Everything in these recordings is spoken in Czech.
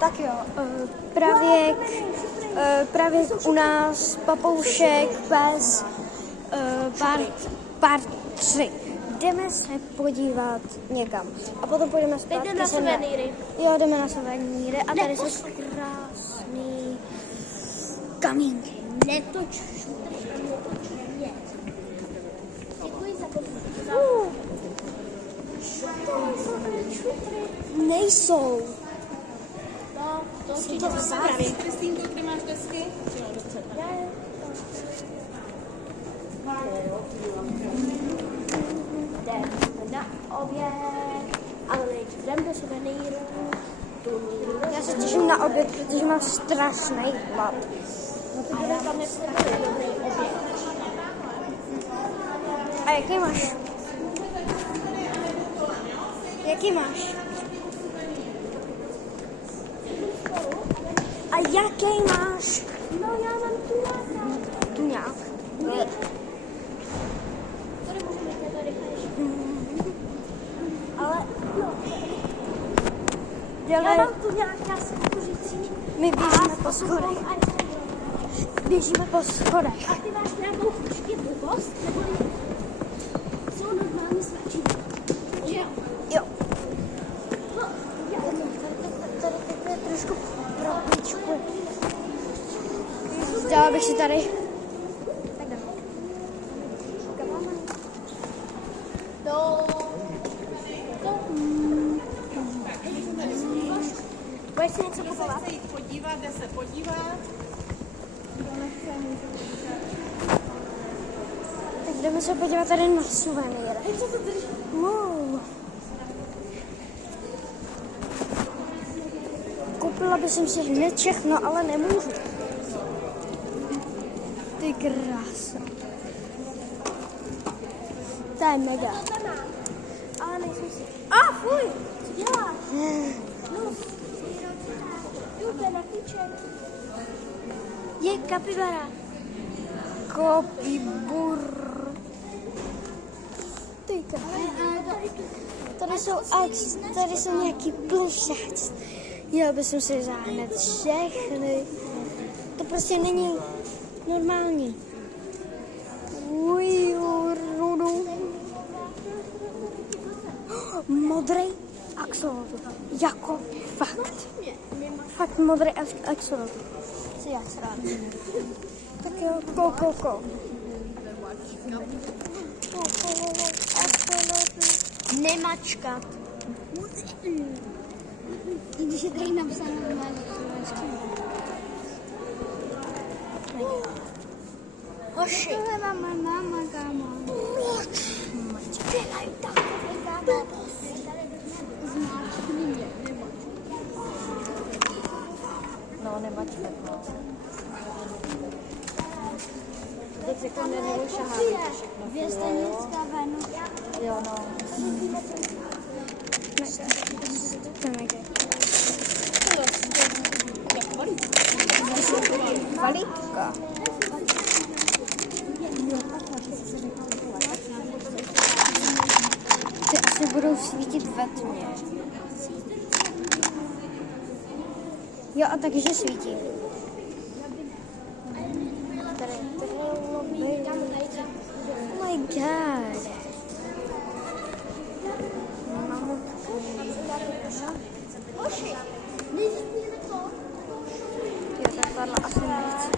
Tak jo, pravěk u nás, papoušek, pes, pár 3. Jdeme se podívat někam. A potom půjdeme zpátky. Jdeme na suvenýry. Jo, jdeme na suvenýry a tady jsou krásný kamínky. Netoč. Děkuji za pozornost. Nejsou. To Jsou to vzácné. Kristýnko, kde máš desky? Jdeme na oběd, ale nejdřív jdeme do suvenýru. Já se těším na oběd, protože mám strašný hlad. A já tam nepůjdeme dobrý oběd. A jaký máš? Jaký máš? A jaký máš? No já mám tuňáka. Tuňák. Tady můžeme jít tady ale no. Já mám tuňáka s kukuřicí. My běžíme po schodech. Běžíme po schodech. A ty máš nějakou počkej blbost? Nebo jsou normální svačí? Jo. Jo. No, Tady trošku propíčku. Dala bych si tady. Tak jdeme. Budeš si něco kupovat? Chce jít podívat, jde se podívat. Tak jdeme se podívat tady na suvenýry. Wow. Koupila bych si hned všechno, ale nemůžu. Ty krása. To je mega. Ale nejsem si. Fuj! Co děláš? No. Jdu, to je na klíček. Je kapibara. Kopibur. Ty krása. Tady jsou nějaký plušáci. Já bych si vzala hned všechny. To prostě není normální. Modrý axolotl. Jako fakt. Fakt modrý axolotl. Si já se rád. Tak jo, ko. Nemačkat. Když je tady napsáno Hoši. tohle máma, kámo. Dělej takový blbost. No, nemačkat, no. Teď jako nebudu šahat. Věstanická venu. Jo, no. Kvalitka. Ty asi budou svítit ve tmě. Jo, a takže svítí. Tady lobby. Oh my god. Hoši. Jo, tak padla asi nechci.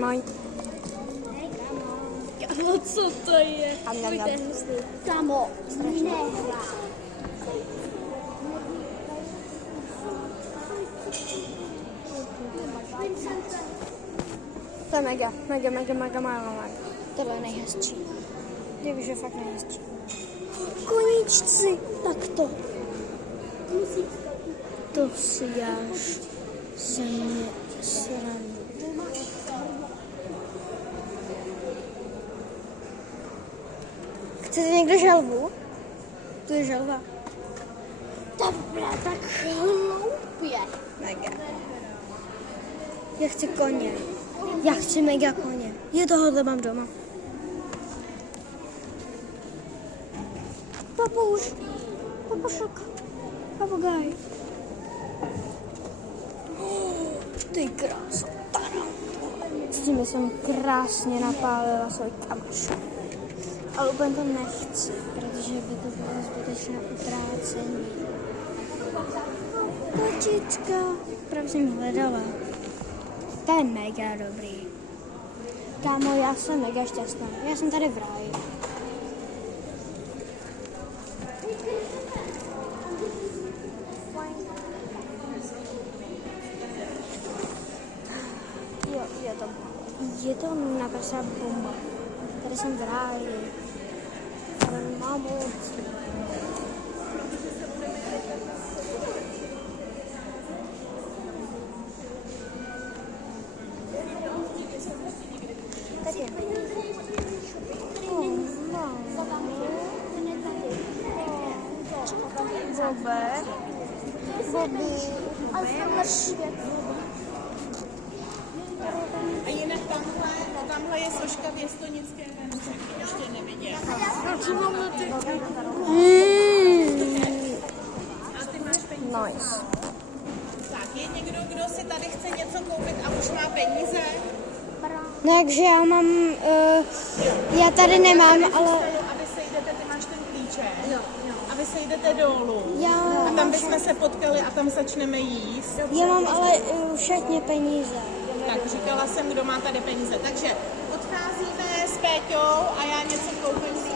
Moj. No co to je? Kámo, nehrá. To je mega. Tohle je nejhezčí. Jakože je fakt nejhezčí. Koníčci, tak to. To si děláš se mě srandu. Chcete někdo želvu? Tu je želva. Dobrá, tak chloupě. Mega. Já chci koně. Já chci mega koně. Je tohohle mám doma. Papuš. Papušek. Papagaj. Ty krása. S tím jsem krásně napálila svůj kamaš. Ale úplně to nechci, protože by to bylo zbytečné utrácení. Kočička. Právě jsem ji hledala. To je mega dobrý. Kámo, já jsem mega šťastná. Já jsem tady v ráji. Jo, je to naprostá bomba. Tady jsem v ráji. Ale mám moc. Tak je. Bobby. A jinak tamhle je soška věstonické vemře, ještě neviděl. A ty máš peníze. Nice. Tak, je někdo, kdo si tady chce něco koupit a už má peníze? No, takže já mám, já tady nemám, ale A vy se jdete, ty máš ten klíček. A vy se jdete dolů. A tam bychom se potkali a tam začneme jíst. já mám ale všetně peníze. Tak říkala jsem, kdo má tady peníze. Takže odcházíme s Péťou a já něco koupím si.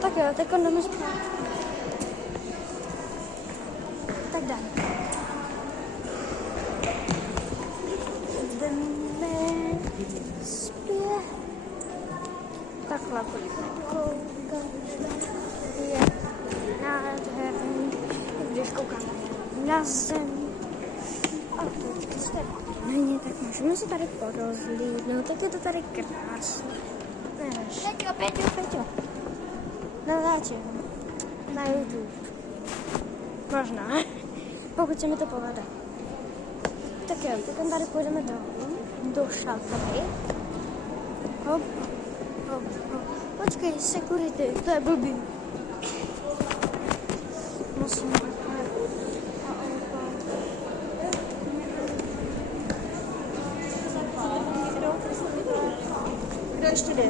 Tak jo, tak jdeme spát. Tak jdeme. Jdeme zpět. Takhle pojďme koukat. Je nádherný, když koukám na zem. A teď jste není, tak můžeme se tady porozlídnout. Tak je to tady krásné. Než. Peťo. Natáčím na YouTube. Možná, pokud se mi to povede. Tak jo, teď tady půjdeme do šatry. Hop. Počkej, security, to je blbý. Musím takhle. Kdo ještě jde?